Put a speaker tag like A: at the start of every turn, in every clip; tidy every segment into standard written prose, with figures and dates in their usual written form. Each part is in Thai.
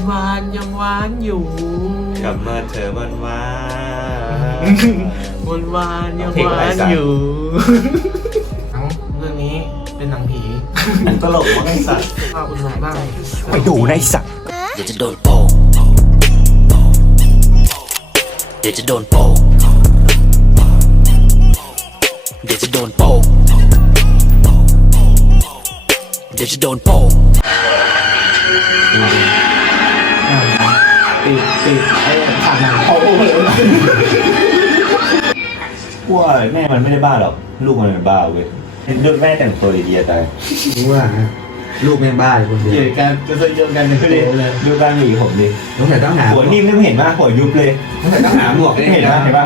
A: หวานยังหวานอยู่
B: กลับมาเธอหวานหวาน
A: หวานยังหวานอยู่เรื่องนี้เป็นหนังผี
B: ตลกมากไอ้สัตว์
A: ภาพคุณหมอบ้าง
B: ไปดูนะไอ้สัตว์
C: เดี๋ยวจะโดนโปงเดี๋ยวจะโดนโปงเดี๋ยวจะโดนโปงเดี๋ยวจะโดนโปง
B: ติดไอ้ผ่านหนังโป๊เลยว่าแม่มันไม่ได้บ้าหรอกลูกมันเป็นบ้าเว้ยลูกแม่แต่งตัวดีๆตาย
D: รู้ว่าลูกแม่บ้าคนเดียว
B: เกี่ยวกันจะเคยเจอกันในคลิปเลยดูการหนีผมดิ
D: ต้องแต่ต้องหา
B: หัวนิ่มไม่เห็นป่ะหัวยุบเลย
D: ต้องแต่ต้องหาหมวก
B: เห็นป่ะเห็นป่ะ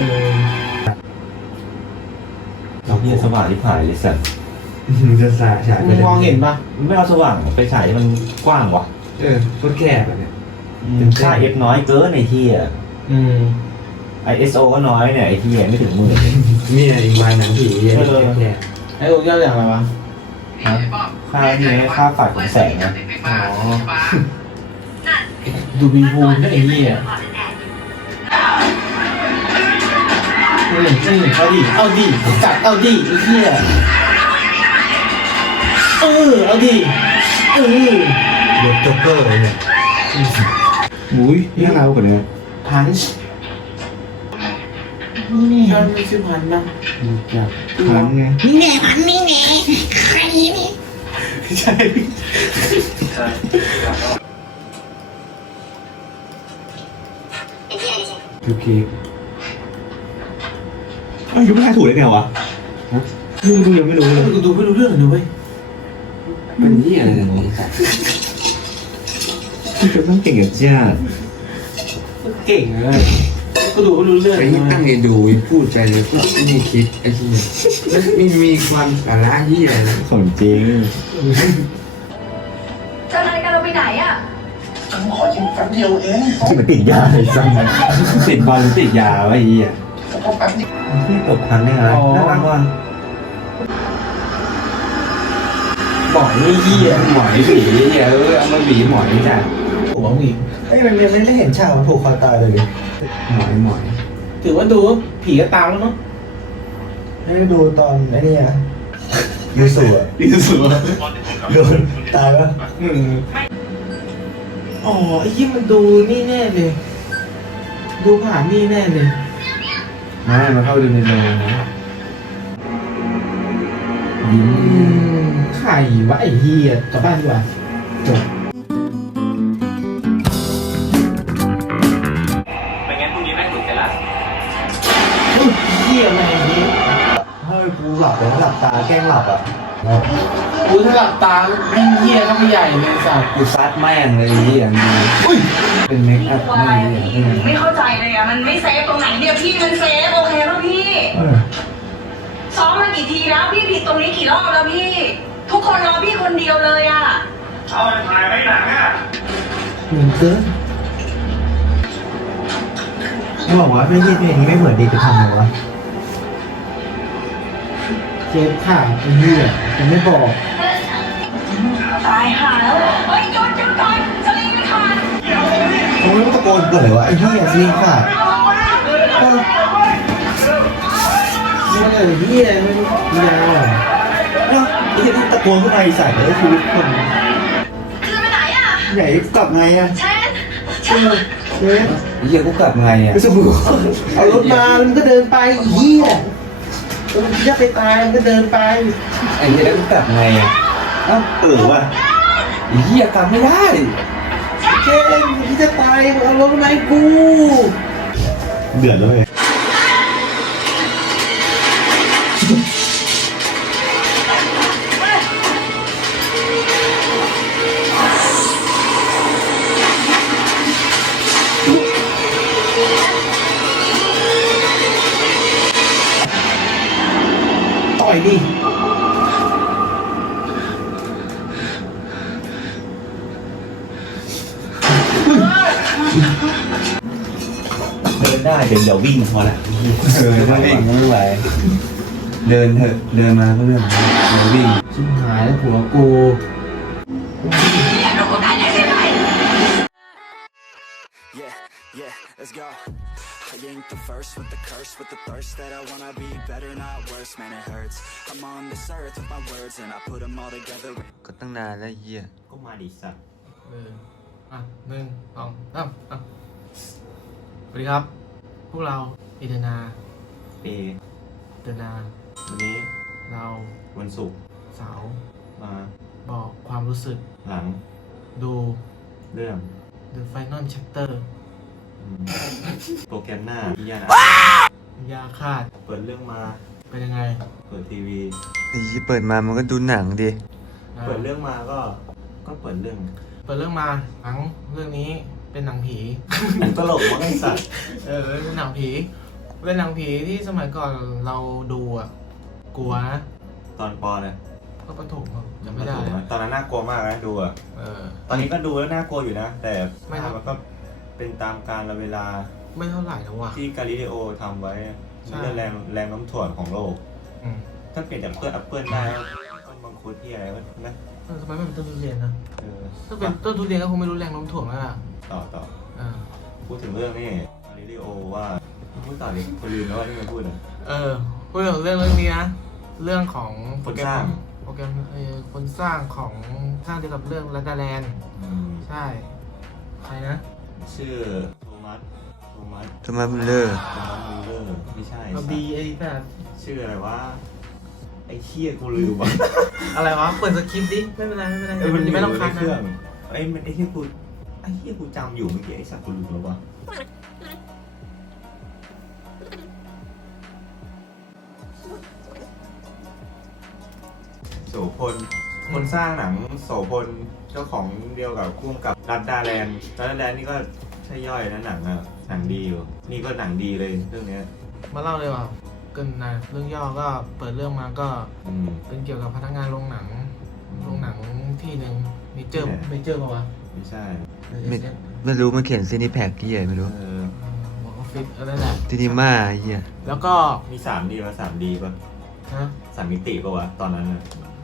B: เราเนี่ยสว่างที่ผ่านเลยสัตว์
D: จะสายฉาย
A: มึงมองเห็นปะ
B: ไม่เอาสว่างไปฉายมันกว้างวะ
D: โคตรแคบเนี่ย
B: ค่า F น้อยเกินไอ้ที่อ่ะ ISO ก็น้อยเนี่ยไอ้ที่ไม่ถึงมือ
D: มีอะไรอีกใบหนังผีแคบ
A: ไอ้โอ้ยอย่างไรวะ
B: ค่านี้ค่าฝ่ายของแสงนะ
A: ดูบีภูมิไอ้เหี้ยเอาดิจัดเอาดิไอ้เหี้ยเอาดิ
D: รถจ็อกเกอร์เนี่ย
B: อุ้ยนี่เรากว่านี้
A: พันช์นี่ยอนไม่ชื่อพันนะ
D: พันไง
E: นี่ไงมันนี่ไงใครนี่
A: ใช่
D: คือเคก
B: อ้าวยังไม่ได้ถูกเลยไงวะดูยังไม่รู้เลย
A: กูดูไม่รู้เรื่องเลยเว้ย
D: เป็นนี่อะไรกันเนี่ย
B: คือต้องเก่งกับจ้า
A: เก่งเลยกูดูไม่รู้เรื่อง
D: ไอ้ที่ตั้งใจดูพูดใจเลยพูดนี่คิดไอ้ที่แล้วมีความสาระยี่อะไรนะ
B: ของจริง
E: จะอะไรกันเราไปไหนอ่ะ
B: ที่มันติดยาเลยซ้ำติดบอลติดยาไว้ยี่อ่ะที่ตกพันเนี่ยนะน่ารักว่ะ
A: บอกนี่เหี้ย
D: หมอยผีเอามาบีหมอยจ้ะ
A: หัวมึงอีก
B: ไอ้มันยังไม่ได้เห็นฉากมันผูกคอตายเลยดิ
D: หมอย
A: ถือว่าดูผีก็ตามแล้วเนาะ
B: ให้ดูตอนไอ้นี่อ่ะยูสุอ่ะ
A: ดีสุด
B: โดนตายปะ
A: อ๋อไอ้ยี่มันดูนี่แน่เลย ดูผ่านนี่แน่เลย
D: ไม่มาเข้าดูในโรงนะ
A: ใครวะไอ้เหี้ยกลับบ้านดีกว่าจบ
B: ไม่งั้นพรุ่งนี้แม่งหลุดกันละ
A: เหี้ยแม่งนี้
B: เฮ้ยกูหลับแล้วหลับตาแกล้งหลับอ่ะ
A: กูถ้าหลับตาไม่เหี้ยก็ไม่ใหญ่เลยสัตว์
D: กูซัดแม่งเลยที่อย่างนี้เป็นเมคอัพไม่ดี
E: ไม่เข้าใจเลยอ่ะมันไม่เซฟตรงไหนเนี่ยพี่มันเซฟโอเคป่ะพี่ซ้อมมากี่ทีแล้วพี่ผิดตรงนี้กี่รอบแล้วพี่ ทุกคนรอพี่คนเดียวเลยอ่ะ
B: เหมือนเกินบอกว่าไม่ใช่เพลงนี้ไม่เหมือนดีจะทำเลยวะ
A: เจ็บขาไอ้เหี้ยจะไม่บอก
E: ตายหาแล้วเฮ้ยหยุดก่อนสลิงไม่ขาด
B: เขาไม่ตะโกนเกินเลยวะไอ้เหี้ยสลิงขาด
A: ไม่เลยเหี้ยไม่รู้ยาวอ่ะ
B: เนาะไอ้เหี้ยตะโกนขึ้นมาใส่เลยชีวิตคน
E: คือไปไหนอ่ะ
B: ใหญ่กลับไงอ่ะ
E: เชนเชน
D: เฮียกูกลับไงอ่ะ
B: ไม่สมบูรณ์
A: เอารถมามันก็เดินไปไอ้เหี้ยมันจะไปตายมันก็เดินไป
D: ไอ้เฮียแล้วกูกลับไงอ่ะ
B: เอ้าว่ะ
D: เฮียกลับไม่ได้
A: เจ๊ที่จะตายเอารถมาให้กู
B: เดือดเลย
A: ต่อยดิ
B: เดินได้เดี๋ยววิ่งพอละ
D: ถ้าวิ่งไม่ไหวเดินเถอะเดินมาก็เรื่องเดินวิ่ง
A: ชิบหายแล้วหัวกู
E: เราก็ได้ใช่ไหม
C: Yeah, yeah, let's go. I ain't the first with the curse, with the thirst that I wanna be better, not worse. Man, it hurts. I'm on this earth with my words, and I put them all together.
D: ก็ตั้งนานแล้วเหี้ย
B: ก็มาดิสัตว์
A: 1 2 3สวัสดีครับ พวกเราอิตนา
B: เอ
A: อิตนา
B: วันนี้
A: เรา
B: วันศุกร์
A: สาว
B: มา
A: บอกความรู้สึก
B: หลัง
A: ดู
B: เรื่อง
A: The Final Chapter
B: โปรแกรมหน้าที่ยานะ
A: ยาคาด
B: เปิดเรื่องมา
A: เป็นยังไง
B: เปิดทีวี
D: ไอ้ที่เปิดมามันก็ดูหนังดิ
B: เปิดเรื่องมาก็เปิดเรื่อง
A: เปิดเรื่องมาหนังเรื่องนี้เป็นหนังผี
B: ตลกมากไอ้สัตว์
A: เป็นหนังผีเป็นหนังผีที่สมัยก่อนเราดูอ่ะกลัวนะ
B: ตอนปอเนี่ย
A: ก็ประถมอะจำไม่ได้เลย
B: ตอนนั้นน่ากลัวมากนะดูอ่ะ ตอนนี้ก็ดูแล้วน่ากลัวอยู่นะ แต่
A: ไม่ครับ
B: มันก็เป็นตามกาลเวลา
A: ไม่เท่าไหร่นะว่ะ
B: ที่กาลิเลโอทำไว้
A: ใช่
B: เรื่องแรงโน้มถ่วงของโลก
A: อืม
B: ถ้าเปลี่ยนจากเพื่อนแอปเปิลได้ต้นมังคุดที่อะไรวะนะ
A: ทำไมไม่เป็นต้นทุเรียนนะ
B: เออ
A: ถ้าเป็นต้นทุเรียนก็คงไม่รู้แรงโน้มถ่วงแล้วล่ะ
B: ต่อ
A: อ่า
B: พูดถึงเรื่องนี้กาลิเลโอว่าพูดต่อดิคนลืมแล้วว่าที่มันพูดอ่ะ
A: พูดถึงเรื่องนี้นะเรื่องของ
B: คนสร้าง
A: โปรแกรมคนสร้างของสร้างเกี่ยวกับเรื่องรัตแลนด์ใช่ใครนะ
B: ชื่อโทมัส
D: ทำไมมันเลอ
B: มิลเลอร์ไม่ใช่
A: เอาบีไอ้แบบ
B: ชื่ออะไรวะไอ้เคี้ยกูลืมว่ะ
A: อะไรวะเปิดสคริปต์ดิไม่เป็นไรไม่ต้องคัด
B: เค
A: นะ
B: รื่องไอ้เคี้ยกูจำอยู่เมื่อกี้ไอ้สัตว์กูลืมแล้ววะโสพลคนสร้างหนังโสพลเจ้าของเดียวกับคู่กับรัตดาแลนด์นี่ก็ใช่ย่อยนะหนังอะหนังดีอยู่นี่ก็หนังดีเลยเรื่องเนี้ย
A: มาเล่าเลยว่าเกินนะเรื่องย่อก็เปิดเรื่องมาก็
B: อืม
A: เป็นเกี่ยวกับพนักงานโรงหนังที่หนึ่งเมเจอร์ป่าวะ
B: ไม่ใช่
D: ไม่รู้มันเขียนซีนิแพคที่ไหนไม่รู้
A: วอล์กออฟฟิศอะไรแหละ
D: ซีนิม่าไอ้เหี้ย
A: แล้วก็
B: มี 3D ป่ะ 3D ป่ะ
A: ฮะ
B: 3 มิติป่ะวะตอนนั้นอะ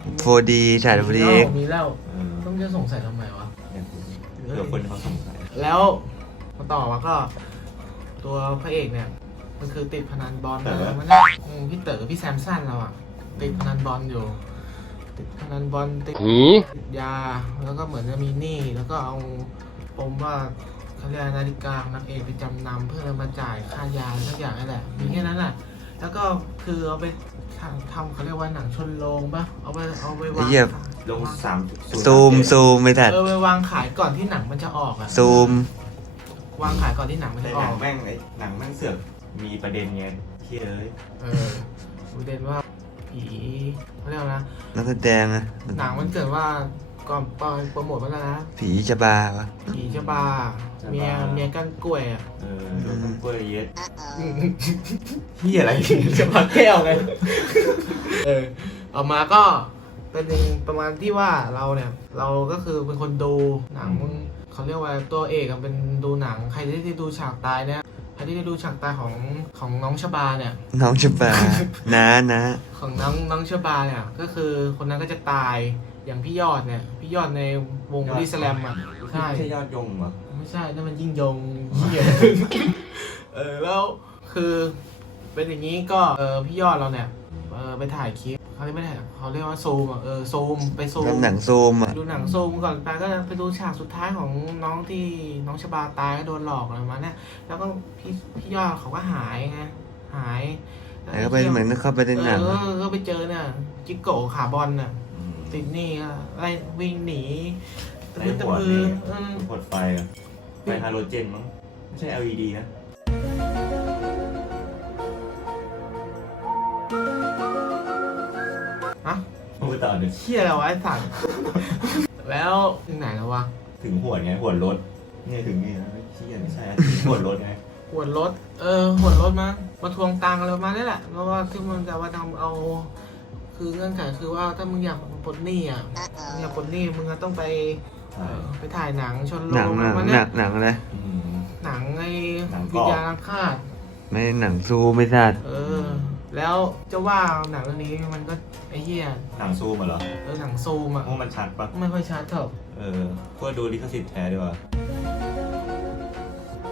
D: 4D ฉาย 4D
A: มีแล้ว
B: เออ
A: ต้องจะสงสัยทำไมวะ
B: เนี่ยเผื่อคนเขาสงสัย
A: แล้วมาต่อมาก็ ตัวพระเอกเนี่ยมันคือติดพนันบอลมันนะพี่เต๋อพี่แซมสันเราอะติดพนันบอลอยู่ ติดพนันบอลติดยาแล้วก็เหมือนจะมีหนี้แล้วก็เอาปมว่าเขาเรียกนาฬิกาของนางเอกไปจำนำเพื่อมาจ่ายค่ายาสักอย่างนั่นแหละมีแค่นั้นแหละแล้วก็คือเอาไปทำเขาเรียกว่าหนังชนโรงปะเอาไปวาง
B: ลง3
D: ซูมไม่ทัน
A: ไปวางขายก่อนที่หนังมันจะออกอะ
D: ซูม
A: วางขายก่อนที่หนังมัน
B: แต่
A: จะอ
B: หนั
A: อง ก
B: แม่งเสือกมีประเด็นไงที่เอ้ย
A: ประเด็นว่าผีเขาเรียกว่านะ
D: นักแสดงอะ
A: หนังมันเกิดว่าก่อนโปรโมทมาแล้วนะ
D: ผีจะบาวะ
A: ผีชบาเมียกั้นกล้วยอ่ะ
B: โดนต้นกล้วยเย็ดที่อะไร
A: ชบาแก้วไงออกมาก็เป็นประมาณที่ว่าเราเนี่ยเราก็คือเป็นคนดูหนังเขาเรียกว่าตัวเอกอะเป็นดูหนังใครที่ได้ดูฉากตายเนี่ยใครที่ได้ดูฉากตายของน้องชบาเนี่ย
D: น้องจะบานะ
A: ของน้องชบาเนี่ยก็คือคนนั้นก็จะตายอย่างพี่ยอดเนี่ยพี่ยอดในวงบอดี้สแลมอ่ะใช่
B: ไม่ใช่ยอดยงเหรอ
A: ไม่ใช่นั่นมันยิ่งยงเหี้ย แล้วคือเป็นอย่างนี้ก็พี่ยอดเราเนี่ยไปถ่ายคลิปเขาเรียกไม่ได้เขาเรียกว่าซูมอ่ะซูมไปซูม
D: แล้วหนังซูมอ่ะ
A: ดูหนังซูมก่อนไปก็ไปดูฉากสุดท้ายของน้องที่น้องชบาตายก็โดนหลอกอะไรประมาณเนี้ยแล้วก็พี่ยอดเขาก็หายไงหาย
D: แล้วก็ไปเหมือนเข้าไปในหนัง
A: ก็ไปเจอเนี่ยจิกโกะขาบอลน่ะติดนี่อะไรวิ่งหนีตะ
B: ใน
A: พื้นตะ
B: หัว
A: พื
B: นี่
A: อ
B: หัวไฟอะไฟฮาโลเจนมั้งไม่ใช่ LED นะ
A: ฮะ
B: พูดต่อหนึ่ง
A: เชี่ยอะไรวะไอ้สัตว์ แล้วถึงไหนแล้ววะ
B: ถึงหัวไงหัวรถเนี่ยถึงนี่นะเชี่ยไม่ใช่หัวรถไง
A: หวนรถหวนรถมาทวงตังค์อะไรประมาณนี้แหละเพราะว่าที่มันจะมาทำเอา คือเงื่อนไขคือว่าถ้ามึงอยากปลดหนี้อ่ะมึงอยากปลดหนี้มึงก็ต้องไปไปถ่ายหนังชนโร
D: หนัง
A: ง
D: อะ
A: ประมาณ
D: ห
A: เนี้
D: นั
A: ย
D: งหนังอะไร
A: หนังไอ้
B: หนังกรอบ
A: วิญญาณอาฆาต
D: ไม่หนังซูมไม่ทัน
A: แล้วจะว่าหนังเรื่องนี้มันก็ไอ้เหี้ย
B: หนังซูมเหรอ
A: หนังซูมอ่ะ
B: ว่ามันชัดปะ
A: ไม่ค่อยชัดเท่า
B: ก็ดูลิขสิทธิ์แท้ดีกว่า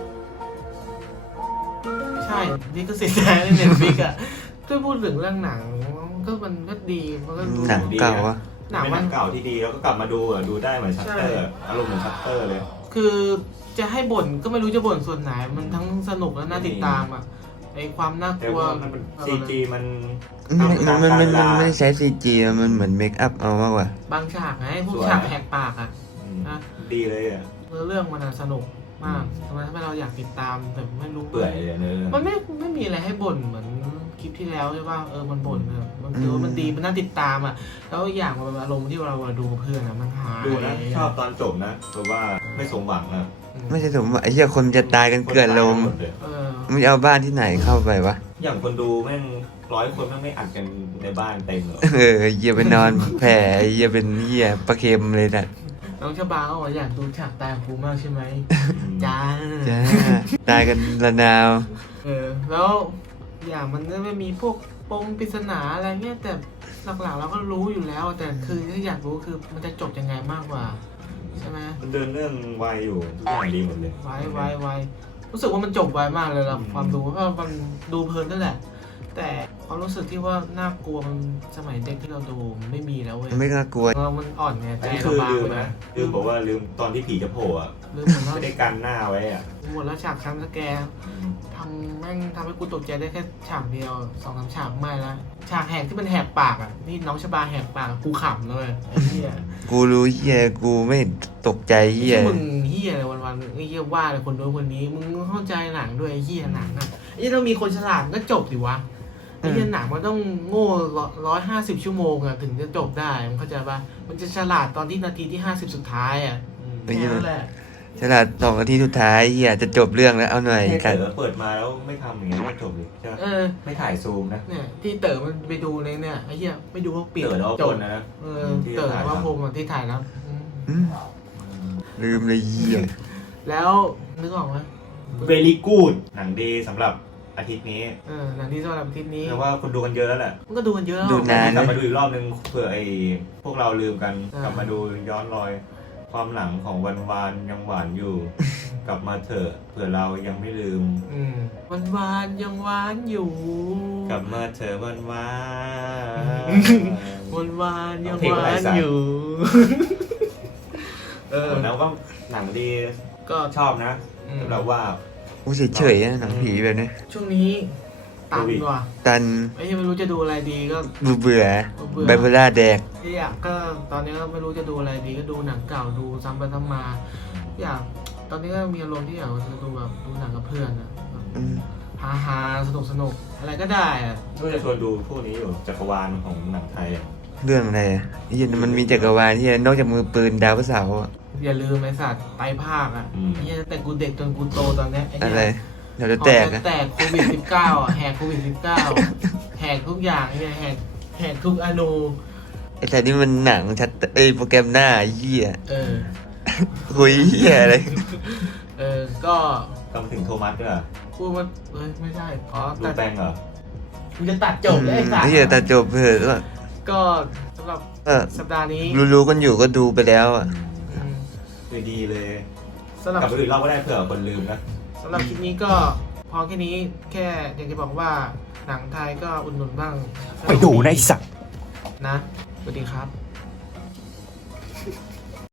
A: ใช่นี่ก็สิทธิ์แท้ในเน็ตฟิกอ่ะถ้าพูดถึงเรื่องหนังก็มันก็ดีมันก็ดู
D: หนังเก่าอะ
A: หนัง
B: เป็นห
A: มั
B: นั
A: น
B: งเก่าที่ดีแล้วก็กลับมาดูดูได้เหมือนชัตเตอร์อารมณ์เหมือนชัตเตอร์เลย
A: คือจะให้บ่นก็ไม่รู้จะบ่นส่วนไหน มันทั้งสนุกและน่าติดตามอ่ะไอความน่า
B: แต่
A: กลัว
B: ว่ามันซีจีมัน
D: มันไม่ได้ใช้ซีจีมันเหมือนเมคอัพเอามากกว่า
A: บางฉากไงพวกฉากแหกปากอ่ะ นะ
B: ดีเลยอ่ะ
A: เรื่องมันสนุกมากทำให้เราอยากติดตามแต่ไม่รู้
B: เปื่อยเลยเนื้อ
A: มันไม่มีอะไรให้บ่นเหมือนคลิปที่แล้วใช่ป่ะมันบ่นอะมันคือว่ามันดีมันน่าติดตามอ่ะแล้วอย่างมันเป็นอารมณ์ที่เราดูกับเพื่อนอะมันหา
B: ดูนะชอบตอนจบนะแต่ว่าไม่สมหวังนะ
D: ไม่ใช่สมมติไอ้เหี้ยคนจะตายกันเกลื่อนลง
B: หมดเลย
D: มึงจะเอาบ้านที่ไหนเข้าไปวะ
B: อย่างคนดูแม่ง100 คนแม่งไม่อัดกันในบ้านเต็มหรอก
D: เหี้ยไปนอนแผ่เหี้ยเป็นเหี้ยปลาเค็มเลยนะ
A: น้องชบาเขาบอกอยากดูฉากตายของกูมากใช่ไหมจ้า
D: จ้าตายกันระนาว
A: แล้วอย่างมันก็ไม่มีพวกปมปริศนาอะไรเงี้ยแต่หลักๆเราก็รู้อยู่แล้ว แต่คือที่อยากรู้คือมันจะจบยังไงมากกว่าใช่ไหม
B: มันเดินเรื่องไวอยู่ทุกอย่างดีหมดเลย
A: ไวรู้สึกว่ามันจบไวมากเลยล่ะความดูเพราะมันดูเพลินนั่นแหละ แต่ความรู้สึกที่ว่าน่ากลัวมันสมัยเด็กที่เราดูมันไม่มีแล้วเว้ย
D: ไม่น่ากลัว
A: มันอ่อนไงใจ
B: อันนี้
A: เรา
B: คือ
A: บาง
B: ลืม
A: ไป
B: นะลืมบอกว่าลืมตอนที่ผีจะโผล่อะ
A: ลืมหมดแล้ว
B: ไม่ได้กันหน้าไว้อะ
A: หมดแล้วฉากซ้ำสแกร์ทำแม่งทำให้กูตกใจได้แค่ฉากเดียว2-3 ฉากไม่ละฉากแหกที่มันแหกปากอ่ะนี่น้องชบาแหกปากกูขำเลยไอ้เหี้ย
D: กูรู้เหี้ยกูไม่ตกใจเหี้ย
A: ที่มึงเหี้ยอะไรวันๆไอ้เหี้ยว่าอะไรคนนู้นคนนี้มึงเข้าใจหนังด้วยไอ้เหี้ยหนังอ่ะไอ้เหี้ยเรามีคนฉลาดก็จบสิวะไอ้เหี้ยหนังมันต้องโง่150 ชั่วโมงอ่ะถึงจะจบได้มึงเข้าใจปะมันจะฉลาดตอนที่นาทีที่50สุดท้ายอ่ะแค่นั้นแหละ
D: ฉลาด2 นาทีสุดท้ายเหี้ยจะจบเรื่องแล้วเอาหน่อย
B: ให้
D: กัน
B: เต๋อเปิดมาแล้วไม่ทำอย่างเงี้ยไม่จบเลยใช่ไหมไม่ถ่ายซูมนะ
A: เนี่ยที่เต๋อมันไปดูเลยเนี่ยไอ้เหี้ยไม่ดูว่าปิด
B: เต๋อแล้ว
A: จ
B: ค
A: บ
B: นนะ
A: เต๋อว่าพรมที่ถ่ายแล้ว
D: ลืมเลยเหี้ย
A: แล้วนึกออกไหม
B: เวลีกูดหนังดีสำหรับอาทิตย์นี้
A: หนังที่สำหรับอาทิตย์นี้
B: แต่ว่าคนดูกันเยอะแล้วแหละ
A: มันก็ดูกันเยอะแล้ว
D: ดูนาน
B: กลับ
D: นะ
B: มาดูอีกรอบนึงเผื่อพวกเราลืมกัน
A: อ่า
B: กลับมาดูย้อนรอยความหลังของวันวานยังหวานอยู่ กลับมาเถอะเผื่อเรายังไม่ลืม
A: วันวานยังหวานอยู่
B: กลับมาเถอะวันวาน
A: วันวานยังหวานอยู่
B: แล้วก็หนังดี
A: ก็
B: ชอบนะสำหรับว่า
D: กูเฉยๆนะหนังผีแบบนี้
A: ช่วงนี้ตันว่ะ
D: ตัน
A: ไม่รู้จะดูอะไรดีก็
D: เบื่อไบโพล่าแดก
A: อยากก็ตอนนี้ก็ไม่รู้จะดูอะไรดีก็ดูหนังเก่าดูซ้ำไปซ้ำมาอยากตอนนี้ก็มีอารมณ์ที่อยากจะดูแบบดูหนังกับเพื่อนอะฮาสนุกอะไรก็ได้อะ
B: ก็จะชวนดูพวกนี้อยู่จักรวาลของหนังไทย
D: เรื่องอะไรอ่ะไอ้เหี้ยมันมีจักรวาลที่นอกจากมือปืนดาวพระเสาร์อะ
A: อย่าลืมไอ้สัตว์ไตรภาคอ่ะไอ้เหี้ยแต่กูเด็กจนกูโตตอนเนี้ยไอ้
D: อะไร
A: เนี่ย
D: เราจะแตก
A: พอ
D: อะ
A: แตกโควิด 19อ่ะแหกโควิด 19แหกทุกอย่างไอ้เนี่ยแหกทุกอนู
D: ไอ้แต่นี่มันหนังชัดโปรแกรมหน้าไอ้เหี้ย
A: เออ
D: คุยเหี้ยอะไร
A: ก็
B: ก็มาถึงโทมัสด้วย
A: พูดว่าไม่ใช่ขอ
B: ดู
A: ตัด
B: แปงเหรอ
A: กูจะตัดจบเลยไอ้สัตว์
D: ไอ้เหี้ยแต่จบเถอะ
A: ก็สำหรับ
D: ก็
A: สัปดาห์นี้
D: รู้ๆกันอยู่ก็ดูไปแล้วอ่ะ
A: อืม
B: คือดีเลย
A: สำหรับ
B: กลับไปดูอีกรอบก็ได้เผื่อคนลืมนะ
A: สำหรับคลิปนี้ก็พอแค่นี้แค่อยากจะบอกว่าหนังไทยก็อุดหนุนบ้าง
B: ไปดูนะไอ้สัตว์
A: นะสวัสดีครับ